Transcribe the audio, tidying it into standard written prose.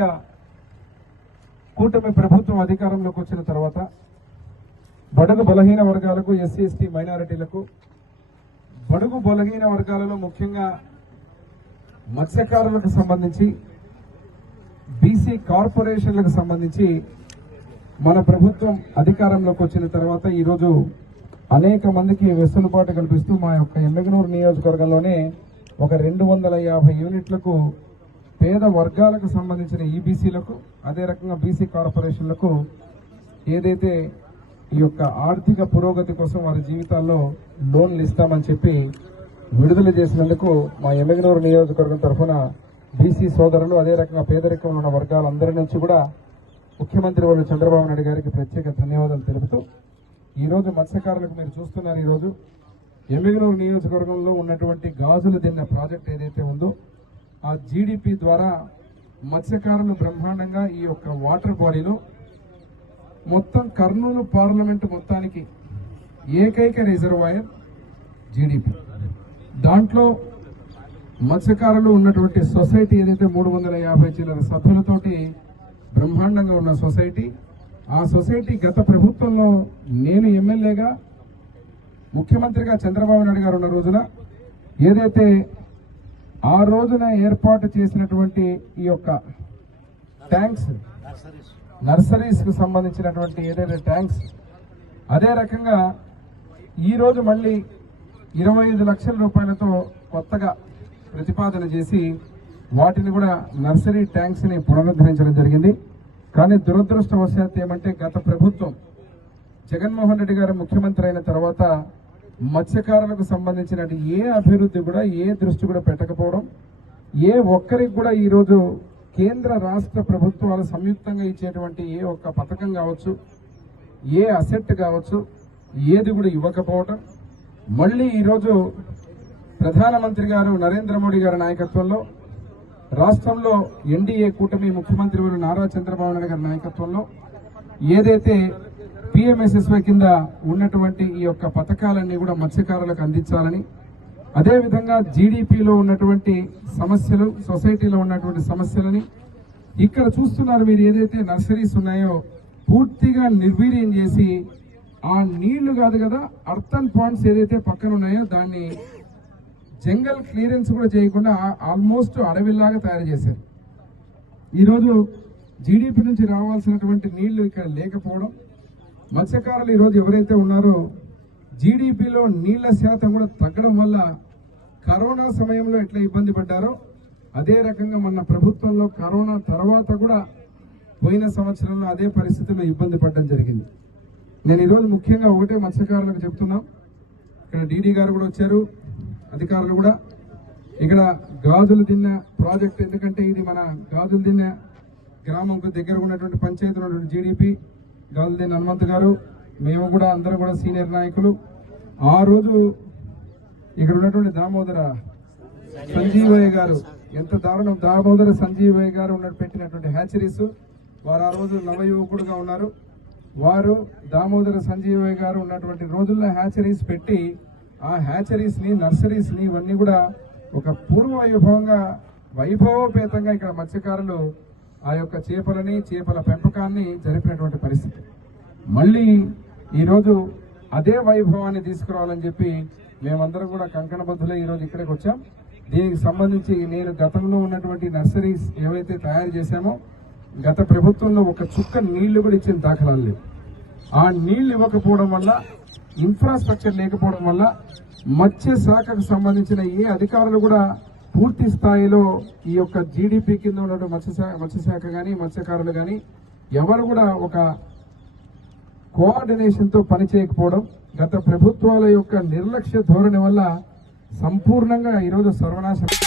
ముఖ్యంగా కూటమి ప్రభుత్వం అధికారంలోకి వచ్చిన తర్వాత బడుగు బలహీన వర్గాలకు, ఎస్సీ ఎస్టీ మైనారిటీలకు, బడుగు బలహీన వర్గాలలో ముఖ్యంగా మత్స్యకారులకు సంబంధించి, బీసీ కార్పొరేషన్లకు సంబంధించి మన ప్రభుత్వం అధికారంలోకి వచ్చిన తర్వాత ఈరోజు అనేక మందికి వెసులుబాటు కల్పిస్తూ మా యొక్క ఎమ్మిగనూరు నియోజకవర్గంలోనే ఒక 250 యూనిట్లకు పేద వర్గాలకు సంబంధించిన ఈబీసీలకు, అదే రకంగా బీసీ కార్పొరేషన్లకు ఏదైతే ఈ యొక్క ఆర్థిక పురోగతి కోసం వారి జీవితాల్లో లోన్లు ఇస్తామని చెప్పి విడుదల చేసినందుకు మా ఎమ్మిగనూరు నియోజకవర్గం తరఫున బీసీ సోదరులు, అదే రకంగా పేదరికంలో ఉన్న వర్గాలందరి నుంచి కూడా ముఖ్యమంత్రి వారు చంద్రబాబు నాయుడు గారికి ప్రత్యేక ధన్యవాదాలు తెలుపుతూ ఈరోజు మత్స్యకారులకు మీరు చూస్తున్నారు, ఈరోజు ఎమ్మిగనూరు నియోజకవర్గంలో ఉన్నటువంటి గాజుల దిన్న ప్రాజెక్ట్ ఏదైతే ఉందో ఆ జీడీపీ ద్వారా మత్స్యకారులు బ్రహ్మాండంగా ఈ యొక్క వాటర్ బాడీలో మొత్తం కర్నూలు పార్లమెంటు మొత్తానికి ఏకైక రిజర్వాయర్ జీడీపీ. దాంట్లో మత్స్యకారులు ఉన్నటువంటి సొసైటీ ఏదైతే 350 చిల్లర సభ్యులతోటి బ్రహ్మాండంగా ఉన్న సొసైటీ, ఆ సొసైటీ గత ప్రభుత్వంలో నేను ఎమ్మెల్యేగా, ముఖ్యమంత్రిగా చంద్రబాబు నాయుడు గారు ఉన్న రోజున ఏదైతే ఆ రోజున ఏర్పాటు చేసినటువంటి ఈ యొక్క ట్యాంక్స్, నర్సరీస్ కు సంబంధించినటువంటి ఏదైతే ట్యాంక్స్, అదే రకంగా ఈరోజు మళ్ళీ 25 లక్షల రూపాయలతో కొత్తగా ప్రతిపాదన చేసి వాటిని కూడా నర్సరీ ట్యాంక్స్ ని పునరుద్ధరించడం జరిగింది. కానీ దురదృష్టవశాత్తు ఏమంటే గత ప్రభుత్వం జగన్మోహన్ రెడ్డి గారు ముఖ్యమంత్రి అయిన తర్వాత మత్స్యకారులకు సంబంధించిన ఏ అభివృద్ధి కూడా, ఏ దృష్టి కూడా పెట్టకపోవడం, ఏ ఒక్కరికి కూడా ఈరోజు కేంద్ర రాష్ట్ర ప్రభుత్వాలు సంయుక్తంగా ఇచ్చేటువంటి ఏ ఒక్క పథకం కావచ్చు, ఏ అసెట్ కావచ్చు, ఏది కూడా ఇవ్వకపోవడం, మళ్ళీ ఈరోజు ప్రధానమంత్రి గారు నరేంద్ర మోడీ గారి నాయకత్వంలో రాష్ట్రంలో ఎన్డీఏ కూటమి ముఖ్యమంత్రి వారు నారా చంద్రబాబు నాయుడు గారి నాయకత్వంలో ఏదైతే పిఎంఎస్ఎస్వై కింద ఉన్నటువంటి ఈ యొక్క పథకాలన్నీ కూడా మత్స్యకారులకు అందించాలని, అదేవిధంగా జీడీపీలో ఉన్నటువంటి సమస్యలు, సొసైటీలో ఉన్నటువంటి సమస్యలని ఇక్కడ చూస్తున్నారు మీరు, ఏదైతే నర్సరీస్ ఉన్నాయో పూర్తిగా నిర్వీర్యం చేసి ఆ నీళ్లు కాదు కదా అర్థన్ పాండ్స్ ఏదైతే పక్కన ఉన్నాయో దాన్ని జంగల్ క్లియరెన్స్ కూడా చేయకుండా ఆల్మోస్ట్ అడవిలాగా తయారు చేశారు. ఈరోజు జీడీపీ నుంచి రావాల్సినటువంటి నీళ్లు ఇక్కడ లేకపోవడం, మత్స్యకారులు ఈరోజు ఎవరైతే ఉన్నారో జీడీపీలో నీళ్ల శాతం కూడా తగ్గడం వల్ల కరోనా సమయంలో ఎట్లా ఇబ్బంది పడ్డారో అదే రకంగా మన ప్రభుత్వంలో కరోనా తర్వాత కూడా పోయిన సంవత్సరంలో అదే పరిస్థితుల్లో ఇబ్బంది పడడం జరిగింది. నేను ఈరోజు ముఖ్యంగా ఒకటే మత్స్యకారులకు చెప్తున్నాం, ఇక్కడ డీడీ గారు కూడా వచ్చారు, అధికారులు కూడా, ఇక్కడ గాజుల దిన్న ప్రాజెక్ట్, ఎందుకంటే ఇది మన గాజుల దిన్న గ్రామంకు దగ్గర ఉన్నటువంటి పంచాయతీలో ఉన్నటువంటి జీడీపీ గాజుల దిన్న హనుమంత్ గారు, మేము కూడా అందరూ కూడా సీనియర్ నాయకులు. ఆ రోజు ఇక్కడ ఉన్నటువంటి దామోదర సంజీవయ్య గారు, ఎంత దారుణం, దామోదర సంజీవయ్య గారు పెట్టినటువంటి హ్యాచరీస్, వారు ఆ రోజు నవయువకుడుగా ఉన్నారు. వారు దామోదర సంజీవయ్య గారు ఉన్నటువంటి రోజుల్లో హ్యాచరీస్ పెట్టి ఆ హ్యాచరీస్ ని, నర్సరీస్ ని ఇవన్నీ కూడా ఒక పూర్వ వైభవోపేతంగా ఇక్కడ మత్స్యకారులు ఆ యొక్క చేపల పెంపకాన్ని జరిపినటువంటి పరిస్థితి. మళ్ళీ ఈరోజు అదే వైభవాన్ని తీసుకురావాలని చెప్పి మేమందరం కూడా కంకణబద్ధులై ఈరోజు ఇక్కడికి వచ్చాం. దీనికి సంబంధించి నేను గతంలో ఉన్నటువంటి నర్సరీస్ ఏవైతే తయారు చేశామో గత ప్రభుత్వంలో ఒక చుక్క నీళ్లు కూడా ఇచ్చిన దాఖలాలు లేవు. ఆ నీళ్లు ఇవ్వకపోవడం వల్ల, ఇన్ఫ్రాస్ట్రక్చర్ లేకపోవడం వల్ల మత్స్య శాఖకు సంబంధించిన ఏ అధికారులు కూడా పూర్తి స్థాయిలో ఈ యొక్క జీడీపీ కింద ఉన్న మత్స్యశాఖ కానీ, మత్స్యకారులు కానీ ఎవరు కూడా ఒక కోఆర్డినేషన్ తో పనిచేయకపోవడం, గత ప్రభుత్వాల యొక్క నిర్లక్ష్య ధోరణి వల్ల సంపూర్ణంగా ఈరోజు సర్వనాశనం.